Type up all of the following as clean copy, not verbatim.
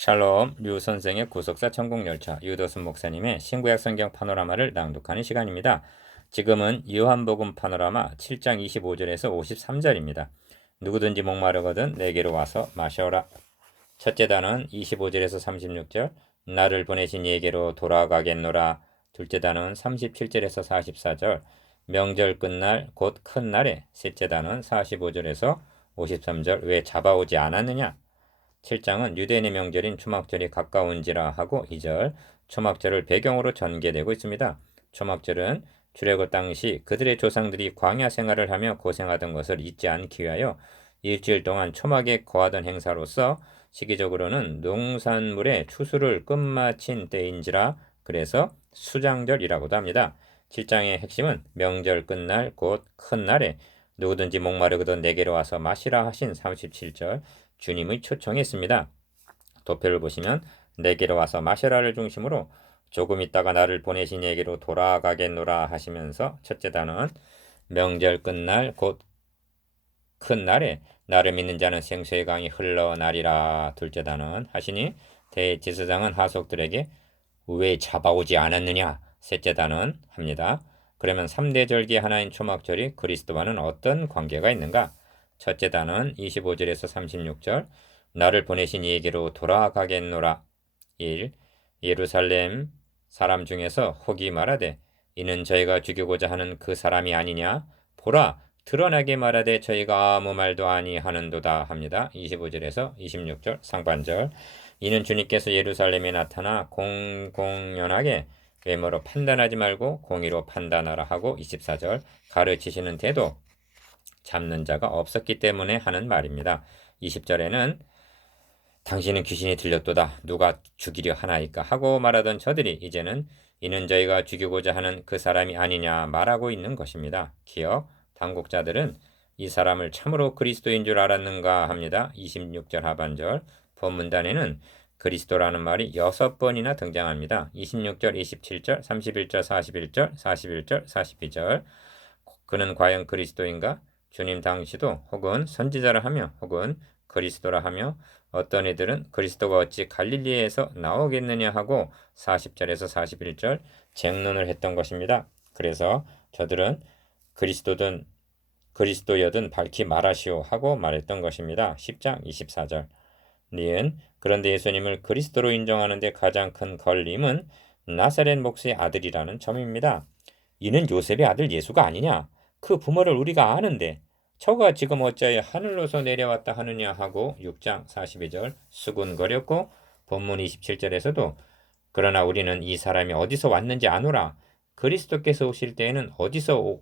샬롬, 류 선생의 구속사 천국열차, 유도순 목사님의 신구약 성경 파노라마를 낭독하는 시간입니다. 지금은 요한복음 파노라마 7장 25절에서 53절입니다. 누구든지 목마르거든 내게로 와서 마셔라. 첫째 단은 25절에서 36절, 나를 보내신 이에게로 돌아가겠노라. 둘째 단은 37절에서 44절, 명절 끝날 곧 큰 날에. 셋째 단은 45절에서 53절, 왜 잡아오지 않았느냐. 7장은 유대인의 명절인 초막절이 가까운지라 하고 2절, 초막절을 배경으로 전개되고 있습니다. 초막절은 출애굽 당시 그들의 조상들이 광야 생활을 하며 고생하던 것을 잊지 않기 위하여 일주일 동안 초막에 거하던 행사로서 시기적으로는 농산물의 추수를 끝마친 때인지라 그래서 수장절이라고도 합니다. 7장의 핵심은 명절 끝날 곧 큰 날에 누구든지 목마르거든 내게로 와서 마시라 하신 37절, 주님의 초청이 있습니다. 도표를 보시면 내게로 와서 마셔라를 중심으로 조금 있다가 나를 보내신 이에게로 돌아가겠노라 하시면서 첫째 단어는 명절 끝날 곧 큰 날에 나를 믿는 자는 생수의 강이 흘러나리라. 둘째 단어는 하시니 대제사장은 하속들에게 왜 잡아오지 않았느냐. 셋째 단어는 합니다. 그러면 3대 절기 하나인 초막절이 그리스도와는 어떤 관계가 있는가? 첫째 단어는 25절에서 36절, 나를 보내신 이에게로 돌아가겠노라. 1. 예루살렘 사람 중에서 혹이 말하되 이는 저희가 죽이고자 하는 그 사람이 아니냐. 보라 드러나게 말하되 저희가 아무 말도 아니하는도다 합니다. 25절에서 26절 상반절, 이는 주님께서 예루살렘에 나타나 공공연하게 외모로 판단하지 말고 공의로 판단하라 하고 24절, 가르치시는 데도 잡는 자가 없었기 때문에 하는 말입니다. 20절에는 당신은 귀신이 들렸도다 누가 죽이려 하나이까 하고 말하던 저들이 이제는 이는 저희가 죽이고자 하는 그 사람이 아니냐 말하고 있는 것입니다. 기억 당국자들은 이 사람을 참으로 그리스도인 줄 알았는가 합니다. 26절 하반절, 본문단에는 그리스도라는 말이 6번이나 등장합니다. 26절, 27절, 31절, 41절, 41절, 42절. 그는 과연 그리스도인가? 주님 당시도 혹은 선지자라 하며 혹은 그리스도라 하며 어떤 이들은 그리스도가 어찌 갈릴리에서 나오겠느냐 하고 40절에서 41절 쟁론을 했던 것입니다. 그래서 저들은 그리스도여든 밝히 말하시오 하고 말했던 것입니다. 10장 24절. 니은 그런데 예수님을 그리스도로 인정하는데 가장 큰 걸림은 나사렛 목수의 아들이라는 점입니다. 이는 요셉의 아들 예수가 아니냐? 그 부모를 우리가 아는데 저가 지금 어찌하여 하늘로서 내려왔다 하느냐 하고 6장 42절 수군거렸고, 본문 27절에서도 그러나 우리는 이 사람이 어디서 왔는지 아노라. 그리스도께서 오실 때에는 어디서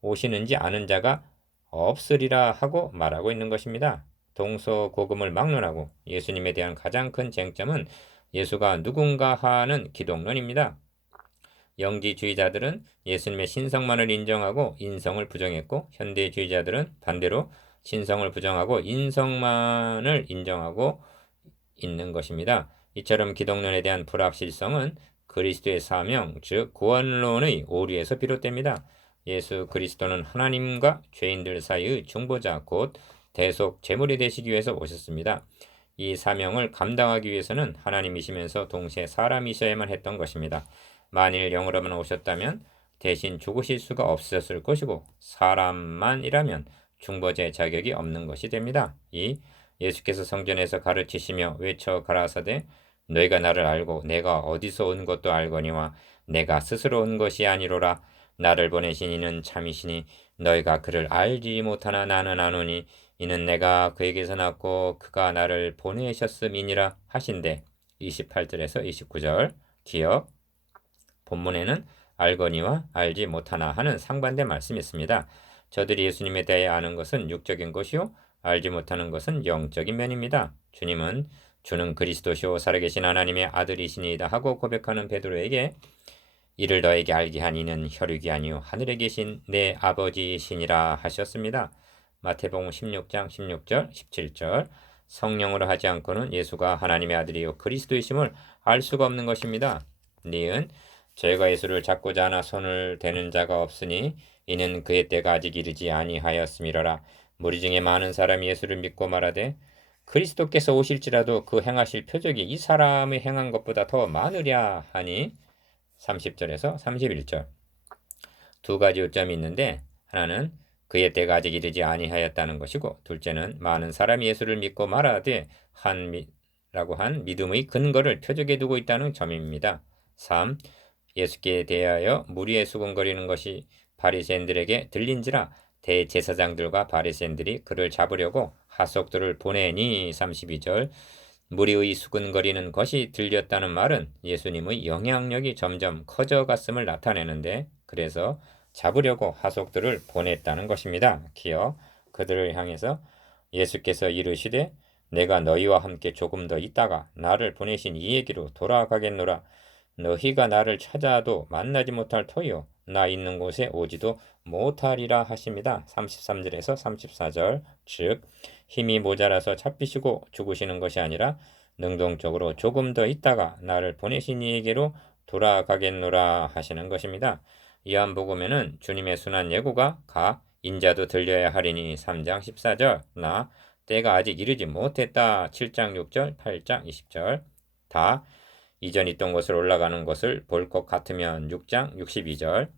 오시는지 아는 자가 없으리라 하고 말하고 있는 것입니다. 동서고금을 막론하고 예수님에 대한 가장 큰 쟁점은 예수가 누군가 하는 기독론입니다. 영지주의자들은 예수님의 신성만을 인정하고 인성을 부정했고, 현대주의자들은 반대로 신성을 부정하고 인성만을 인정하고 있는 것입니다. 이처럼 기독론에 대한 불확실성은 그리스도의 사명, 즉 구원론의 오류에서 비롯됩니다. 예수 그리스도는 하나님과 죄인들 사이의 중보자 곧 대속 제물이 되시기 위해서 오셨습니다. 이 사명을 감당하기 위해서는 하나님이시면서 동시에 사람이셔야만 했던 것입니다. 만일 영으로만 오셨다면 대신 죽으실 수가 없었을 것이고, 사람만이라면 중보자의 자격이 없는 것이 됩니다. 이 예수께서 성전에서 가르치시며 외쳐 가라사대 너희가 나를 알고 내가 어디서 온 것도 알거니와 내가 스스로 온 것이 아니로라. 나를 보내신 이는 참이시니 너희가 그를 알지 못하나 나는 아노니 이는 내가 그에게서 났고 그가 나를 보내셨음이니라 하신대. 28절에서 29절 기억. 본문에는 알거니와 알지 못하나 하는 상반된 말씀이 있습니다. 저들이 예수님에 대해 아는 것은 육적인 것이요 알지 못하는 것은 영적인 면입니다. 주는 그리스도시요 살아계신 하나님의 아들이시니이다 하고 고백하는 베드로에게 이를 너에게 알게 한 이는 혈육이 아니요 하늘에 계신 내 아버지이시니라 하셨습니다. 마태복음 16장 16절 17절. 성령으로 하지 않고는 예수가 하나님의 아들이요 그리스도이심을 알 수가 없는 것입니다. 니은 저희가 예수를 잡고자 하나 손을 대는 자가 없으니 이는 그의 때가 아직 이르지 아니하였음이로라. 무리 중에 많은 사람이 예수를 믿고 말하되 그리스도께서 오실지라도 그 행하실 표적이 이 사람의 행한 것보다 더 많으랴 하니 30절에서 31절. 두 가지 요점이 있는데 하나는 그의 때가 아직 이르지 아니하였다는 것이고, 둘째는 많은 사람이 예수를 믿고 말하되 라고 한 믿음의 근거를 표적에 두고 있다는 점입니다. 3. 예수께 대하여 무리에 수군거리는 것이 바리새인들에게 들린지라 대제사장들과 바리새인들이 그를 잡으려고 하속들을 보내니 32절. 무리의 수군거리는 것이 들렸다는 말은 예수님의 영향력이 점점 커져갔음을 나타내는데, 그래서 잡으려고 하속들을 보냈다는 것입니다. 기어 그들을 향해서 예수께서 이르시되 내가 너희와 함께 조금 더 있다가 나를 보내신 이에게로 돌아가겠노라. 너희가 나를 찾아도 만나지 못할 터이요 나 있는 곳에 오지도 못하리라 하십니다. 33절에서 34절. 즉 힘이 모자라서 잡히시고 죽으시는 것이 아니라 능동적으로 조금 더 있다가 나를 보내신 이에게로 돌아가겠노라 하시는 것입니다. 요한복음에는 주님의 순한 예고가 가 인자도 들려야 하리니 3장 14절, 나 때가 아직 이르지 못했다 7장 6절, 8장 20절, 다 이전 있던 곳을 올라가는 것을 볼 것 같으면 6장 62절,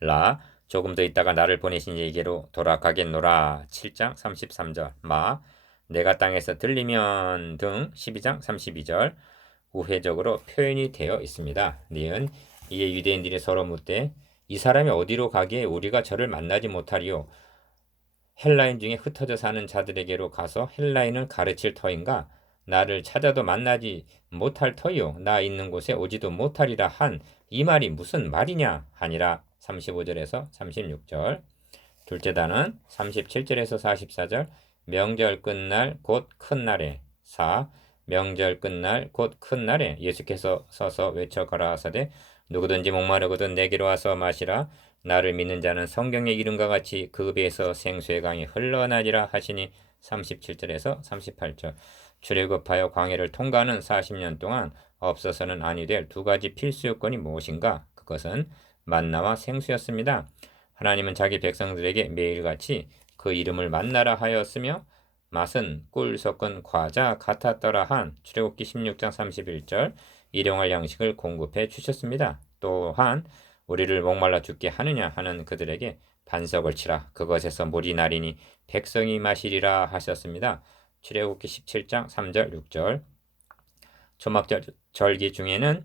라 조금 더 있다가 나를 보내신 이에게로 돌아가겠노라 7장 33절, 마 내가 땅에서 들리면 등 12장 32절 우회적으로 표현이 되어 있습니다. 니은 이에 유대인들이 서로 묻되 이 사람이 어디로 가기에 우리가 저를 만나지 못하리요? 헬라인 중에 흩어져 사는 자들에게로 가서 헬라인을 가르칠 터인가? 나를 찾아도 만나지 못할 터요. 나 있는 곳에 오지도 못하리라 한 이 말이 무슨 말이냐 하니라. 35절에서 36절. 둘째 단은 37절에서 44절. 명절 끝날 곧 큰 날에. 4. 명절 끝날 곧 큰 날에 예수께서 서서 외쳐가라 하사되 누구든지 목마르거든 내게로 와서 마시라. 나를 믿는 자는 성경의 이름과 같이 그 배에서 생수의 강이 흘러나리라 하시니 37절에서 38절. 출애굽하여 광야를 통과하는 40년 동안 없어서는 아니 될 두 가지 필수 요건이 무엇인가? 그것은 만나와 생수였습니다. 하나님은 자기 백성들에게 매일같이 그 이름을 만나라 하였으며 맛은 꿀 섞은 과자 같았더라 한 출애굽기 16장 31절 일용할 양식을 공급해 주셨습니다. 또한 우리를 목말라 죽게 하느냐 하는 그들에게 반석을 치라 그것에서 물이 나리니 백성이 마시리라 하셨습니다. 출애굽기 17장 3절 6절. 초막절기 중에는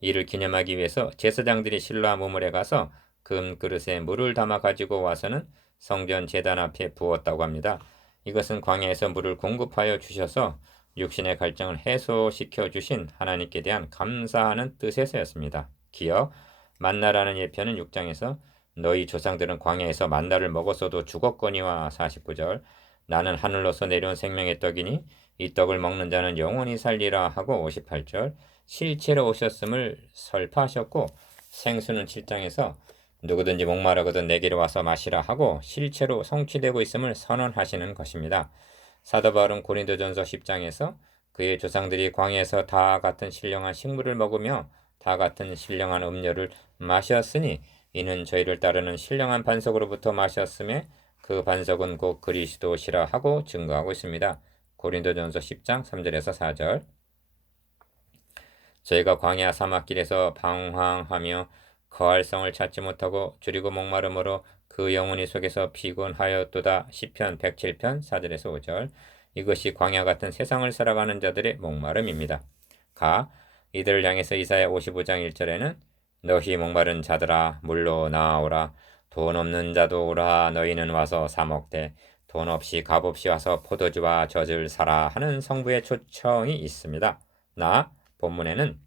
이를 기념하기 위해서 제사장들이 실로암 우물에 가서 금 그릇에 물을 담아 가지고 와서는 성전 제단 앞에 부었다고 합니다. 이것은 광야에서 물을 공급하여 주셔서 육신의 갈증을 해소시켜 주신 하나님께 대한 감사하는 뜻에서였습니다. 기억 만나라는 예표는 6장에서 너희 조상들은 광야에서 만나를 먹었어도 죽었거니와 49절 나는 하늘로서 내려온 생명의 떡이니 이 떡을 먹는 자는 영원히 살리라 하고 58절 실체로 오셨음을 설파하셨고 생수는 7장에서 누구든지 목마르거든 내게로 와서 마시라 하고 실체로 성취되고 있음을 선언하시는 것입니다. 사도 바울은 고린도전서 10장에서 그의 조상들이 광야에서 다 같은 신령한 식물을 먹으며 다 같은 신령한 음료를 마셨으니 이는 저희를 따르는 신령한 반석으로부터 마셨음에 그 반석은 곧 그리스도시라 하고 증거하고 있습니다. 고린도전서 10장 3절에서 4절. 저희가 광야 사막길에서 방황하며 거할 성을 찾지 못하고 줄이고 목마름으로 그 영혼이 속에서 피곤하였도다. 시편 107편 4절에서 5절. 이것이 광야 같은 세상을 살아가는 자들의 목마름입니다. 가 이들을 향해서 이사야 55장 1절에는 너희 목마른 자들아 물로 나아오라. 돈 없는 자도 오라. 너희는 와서 사 먹되 돈 없이 값 없이 와서 포도주와 젖을 사라 하는 성부의 초청이 있습니다. 나 본문에는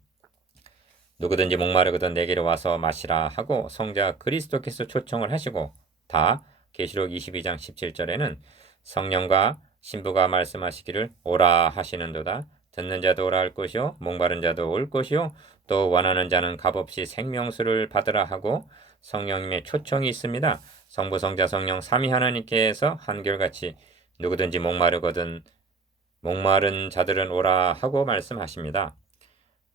누구든지 목마르거든 내게로 와서 마시라 하고 성자 그리스도께서 초청을 하시고 다 계시록 22장 17절에는 성령과 신부가 말씀하시기를 오라 하시는도다. 듣는 자도 오라 할 것이요 목마른 자도 올 것이요 또 원하는 자는 값없이 생명수를 받으라 하고 성령님의 초청이 있습니다. 성부 성자 성령 삼위 하나님께서 한결같이 누구든지 목마르거든 목마른 자들은 오라 하고 말씀하십니다.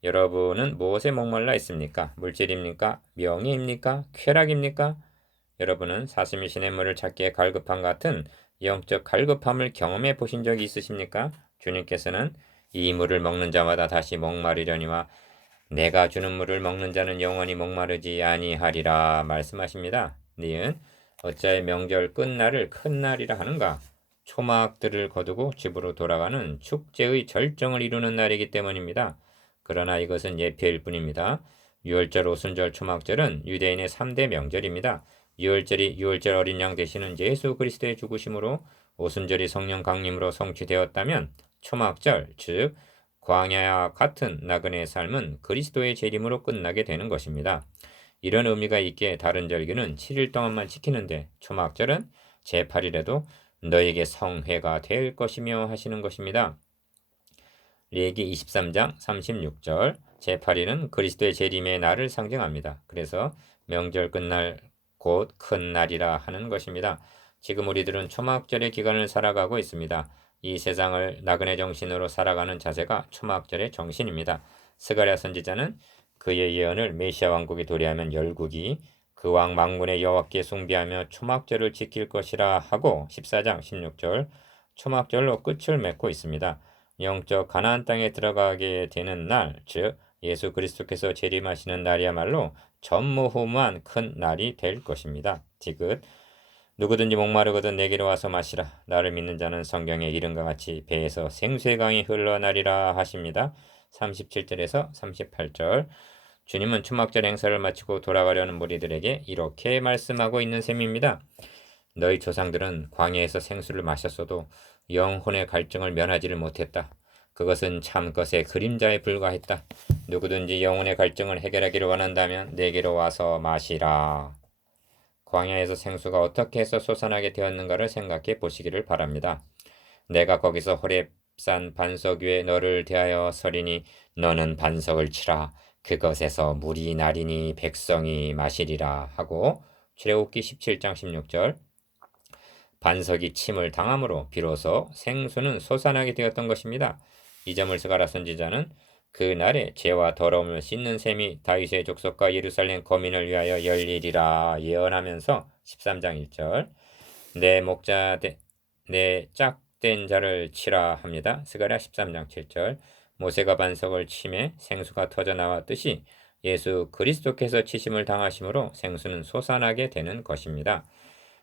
여러분은 무엇에 목말라 있습니까? 물질입니까? 명예입니까? 쾌락입니까? 여러분은 사슴이 시냇물을 찾기에 갈급한 같은 영적 갈급함을 경험해 보신 적이 있으십니까? 주님께서는 이 물을 먹는 자마다 다시 목마르려니와 내가 주는 물을 먹는 자는 영원히 목마르지 아니하리라 말씀하십니다. 니은 어찌하여 명절 끝날을 큰 날이라 하는가? 초막들을 거두고 집으로 돌아가는 축제의 절정을 이루는 날이기 때문입니다. 그러나 이것은 예표일 뿐입니다. 유월절, 오순절, 초막절은 유대인의 3대 명절입니다. 유월절이 유월절 어린 양 되시는 예수 그리스도의 죽으심으로, 오순절이 성령 강림으로 성취되었다면 초막절, 즉 광야와 같은 나그네의 삶은 그리스도의 재림으로 끝나게 되는 것입니다. 이런 의미가 있기에 다른 절기는 7일 동안만 지키는데 초막절은 제8일에도 너에게 성회가 될 것이며 하시는 것입니다. 레위기 23장 36절 제8일은 그리스도의 재림의 날을 상징합니다. 그래서 명절 끝날 곧 큰 날이라 하는 것입니다. 지금 우리들은 초막절의 기간을 살아가고 있습니다. 이 세상을 나그네 정신으로 살아가는 자세가 초막절의 정신입니다. 스가랴 선지자는 그의 예언을 메시아 왕국이 도래하면 열국이 그 왕 망군의 여호와께 숭배하며 초막절을 지킬 것이라 하고 14장 16절 초막절로 끝을 맺고 있습니다. 영적 가나안 땅에 들어가게 되는 날, 즉 예수 그리스도께서 재림하시는 날이야말로 전무후무한 큰 날이 될 것입니다. 디귿 누구든지 목마르거든 내게로 와서 마시라. 나를 믿는 자는 성경의 이름과 같이 배에서 생수의 강이 흘러나리라 하십니다. 37절에서 38절 주님은 초막절 행사를 마치고 돌아가려는 무리들에게 이렇게 말씀하고 있는 셈입니다. 너희 조상들은 광야에서 생수를 마셨어도 영혼의 갈증을 면하지를 못했다. 그것은 참 것의 그림자에 불과했다. 누구든지 영혼의 갈증을 해결하기를 원한다면 내게로 와서 마시라. 광야에서 생수가 어떻게 해서 솟아나게 되었는가를 생각해 보시기를 바랍니다. 내가 거기서 호렙산 반석 위에 너를 대하여 서리니 너는 반석을 치라. 그것에서 물이 나리니 백성이 마시리라 하고 출애굽기 17장 16절 반석이 침을 당함으로 비로소 생수는 솟아나게 되었던 것입니다. 이 점을 스가랴 선지자는 그 날에 죄와 더러움을 씻는 셈이 다윗의 족속과 예루살렘 거민을 위하여 열리리라 예언하면서 13장 1절 내 짝된 자를 치라 합니다. 스가랴 13장 7절 모세가 반석을 치매 생수가 터져 나왔듯이 예수 그리스도께서 치심을 당하심으로 생수는 솟아나게 되는 것입니다.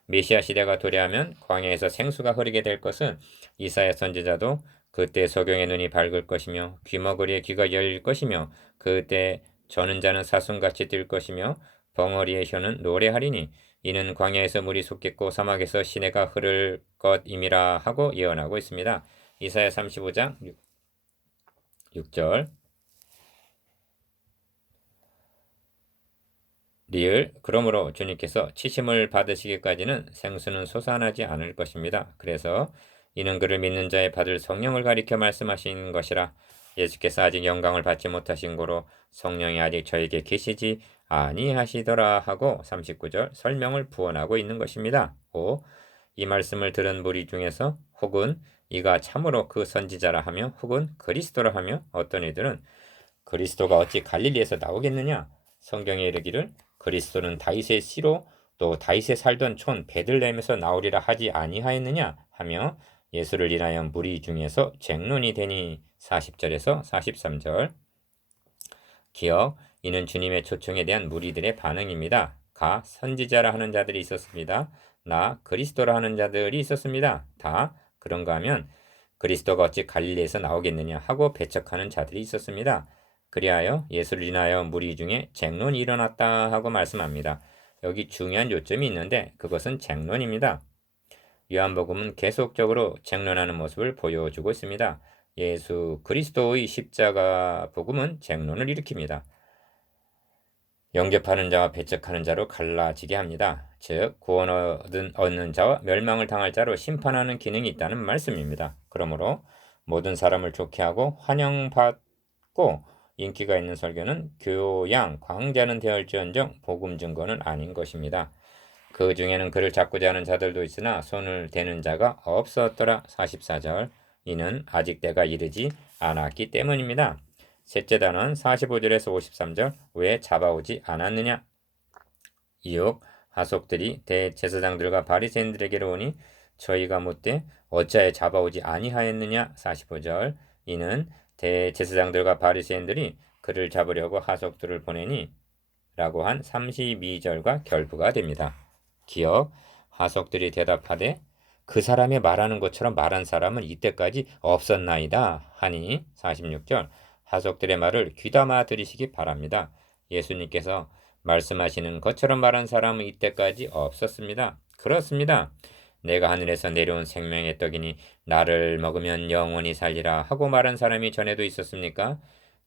메시아 시대가 도래하면 광야에서 생수가 흐르게 될 것은 이사야 선지자도 그때 소경의 눈이 밝을 것이며 귀머거리의 귀가 열릴 것이며 그때 저는 자는 사슴같이 뛸 것이며 벙어리의 혀는 노래하리니 이는 광야에서 물이 솟겠고 사막에서 시내가 흐를 것임이라 하고 예언하고 있습니다. 이사야 35장 6절 리을 그러므로 주님께서 치심을 받으시기까지는 생수는 솟아나지 않을 것입니다. 그래서 이는 그를 믿는 자의 받을 성령을 가리켜 말씀하신 것이라. 예수께서 아직 영광을 받지 못하신 고로 성령이 아직 저에게 계시지 아니하시더라 하고 39절 설명을 부언하고 있는 것입니다. 5. 이 말씀을 들은 무리 중에서 혹은 이가 참으로 그 선지자라 하며 혹은 그리스도라 하며 어떤 이들은 그리스도가 어찌 갈릴리에서 나오겠느냐 성경에 이르기를 그리스도는 다윗의 씨로 또 다윗에 살던 촌 베들레헴에서 나오리라 하지 아니하였느냐 하며 예수를 인하여 무리 중에서 쟁론이 되니 40절에서 43절 기억 이는 주님의 초청에 대한 무리들의 반응입니다. 가 선지자라 하는 자들이 있었습니다. 나 그리스도라 하는 자들이 있었습니다. 다 그런가 하면 그리스도가 어찌 갈릴리에서 나오겠느냐 하고 배척하는 자들이 있었습니다. 그리하여 예수를 인하여 무리 중에 쟁론이 일어났다 하고 말씀합니다. 여기 중요한 요점이 있는데 그것은 쟁론입니다. 요한복음은 계속적으로 쟁론하는 모습을 보여주고 있습니다. 예수 그리스도의 십자가 복음은 쟁론을 일으킵니다. 영접하는 자와 배척하는 자로 갈라지게 합니다. 즉 구원 얻는 자와 멸망을 당할 자로 심판하는 기능이 있다는 말씀입니다. 그러므로 모든 사람을 좋게 하고 환영받고 인기가 있는 설교는 교양, 광자는 되었을지언정 복음 증거는 아닌 것입니다. 그 중에는 그를 잡고자 하는 자들도 있으나 손을 대는 자가 없었더라. 44절 이는 아직 때가 이르지 않았기 때문입니다. 셋째 단원 45절에서 53절 왜 잡아오지 않았느냐? 6. 하속들이 대제사장들과 바리새인들에게로 오니 저희가 못돼 어찌하여 잡아오지 아니하였느냐. 45절. 이는 대제사장들과 바리새인들이 그를 잡으려고 하석들을 보내니 라고 한 32절과 결부가 됩니다. 기억. 하석들이 대답하되 그 사람이 말하는 것처럼 말한 사람은 이때까지 없었나이다 하니 46절. 하석들의 말을 귀담아 들으시기 바랍니다. 예수님께서 말씀하시는 것처럼 말한 사람은 이때까지 없었습니다. 그렇습니다. 내가 하늘에서 내려온 생명의 떡이니 나를 먹으면 영원히 살리라 하고 말한 사람이 전에도 있었습니까?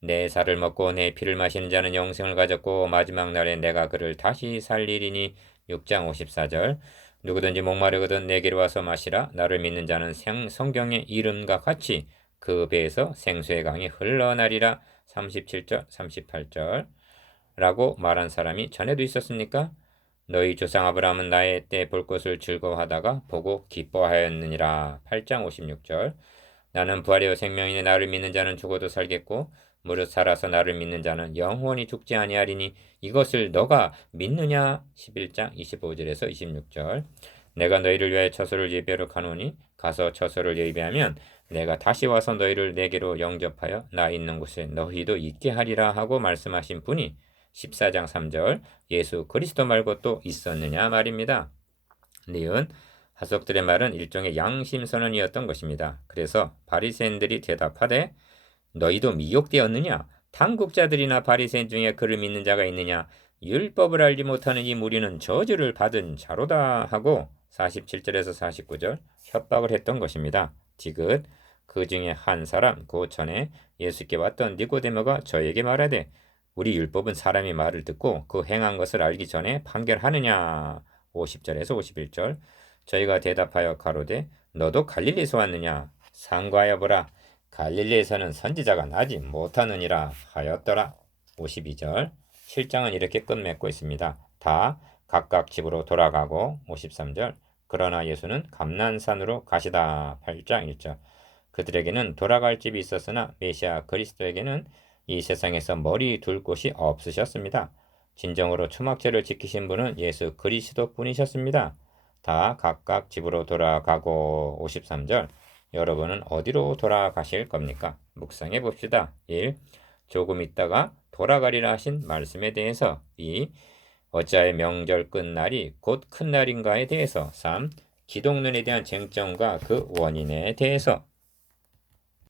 내 살을 먹고 내 피를 마시는 자는 영생을 가졌고 마지막 날에 내가 그를 다시 살리리니 6장 54절. 누구든지 목마르거든 내게로 와서 마시라. 나를 믿는 자는 성경의 이름과 같이 그 배에서 생수의 강이 흘러나리라. 37절 38절 라고 말한 사람이 전에도 있었습니까? 너희 조상 아브라함은 나의 때 볼 것을 즐거워하다가 보고 기뻐하였느니라. 8장 56절. 나는 부활이요 생명이니 나를 믿는 자는 죽어도 살겠고 무릇 살아서 나를 믿는 자는 영원히 죽지 아니하리니 이것을 너가 믿느냐. 11장 25절에서 26절. 내가 너희를 위하여 처소를 예비하러 가노니 가서 처소를 예비하면 내가 다시 와서 너희를 내게로 영접하여 나 있는 곳에 너희도 있게 하리라 하고 말씀하신 분이 14장 3절 예수 그리스도 말고 또 있었느냐 말입니다. 니은 하석들의 말은 일종의 양심선언이었던 것입니다. 그래서 바리새인들이 대답하되 너희도 미혹되었느냐? 당국자들이나 바리새인 중에 그를 믿는 자가 있느냐? 율법을 알지 못하는 이 무리는 저주를 받은 자로다 하고 47절에서 49절 협박을 했던 것입니다. 디귿 그 중에 한 사람 그 전에 예수께 왔던 니고데모가 저에게 말하되 우리 율법은 사람이 말을 듣고 그 행한 것을 알기 전에 판결하느냐. 50절에서 51절 저희가 대답하여 가로되 너도 갈릴리에서 왔느냐. 상고하여 보라. 갈릴리에서는 선지자가 나지 못하느니라 하였더라. 52절 7장은 이렇게 끝맺고 있습니다. 다 각각 집으로 돌아가고 53절 그러나 예수는 감난산으로 가시다. 8장 1절 그들에게는 돌아갈 집이 있었으나 메시아 그리스도에게는 이 세상에서 머리 둘 곳이 없으셨습니다. 진정으로 초막절을 지키신 분은 예수 그리스도 뿐이셨습니다. 다 각각 집으로 돌아가고 53절 여러분은 어디로 돌아가실 겁니까? 묵상해 봅시다. 1. 조금 있다가 돌아가리라 하신 말씀에 대해서 2. 어찌하여 명절 끝날이 곧 큰 날인가에 대해서 3. 기독론에 대한 쟁점과 그 원인에 대해서